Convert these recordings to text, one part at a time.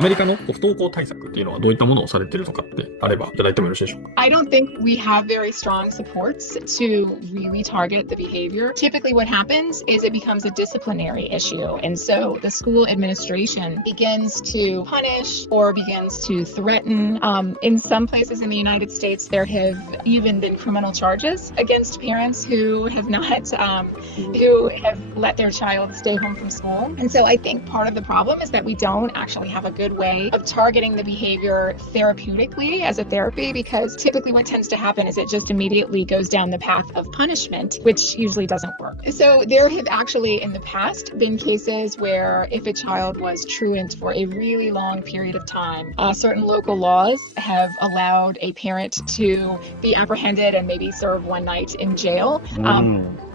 アメリカの不登校対策っていうのはどういったものをされているとかってあればいただいてもよろしいでしょうか。 I don't think we have very strong supports to really target the behavior. Typically what happens is it becomes a disciplinary issue. And so the school administration begins to punish or begins to threaten. In some places in the United States, there have even been criminal charges against parents who have let their child stay home from school. And so I think part of the problem is that we don't actually have a good way of targeting the behavior therapeutically as a therapy, because typically what tends to happen is it just immediately goes down the path of punishment, which usually doesn't work. So there have actually in the past been cases where if a child was truant for a really long period of time, certain local laws have allowed a parent to be apprehended and maybe serve one night in jail.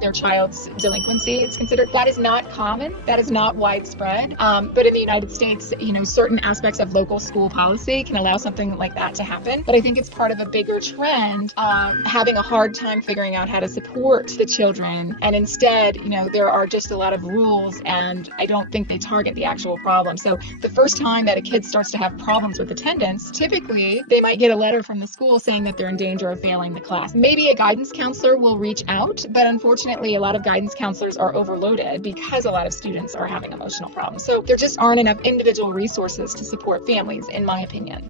Their child's delinquency is considered. That is not common. That is not widespread. But in the United States, certain aspects of local school policy can allow something like that to happen. But I think it's part of a bigger trend of having a hard time figuring out how to support the children. And instead, there are just a lot of rules, and I don't think they target the actual problem. So the first time that a kid starts to have problems with attendance, typically they might get a letter from the school saying that they're in danger of failing the class. Maybe a guidance counselor will reach out, but unfortunately, a lot of guidance counselors are overloaded because a lot of students are having emotional problems. So there just aren't enough individual resources to support families, in my opinion.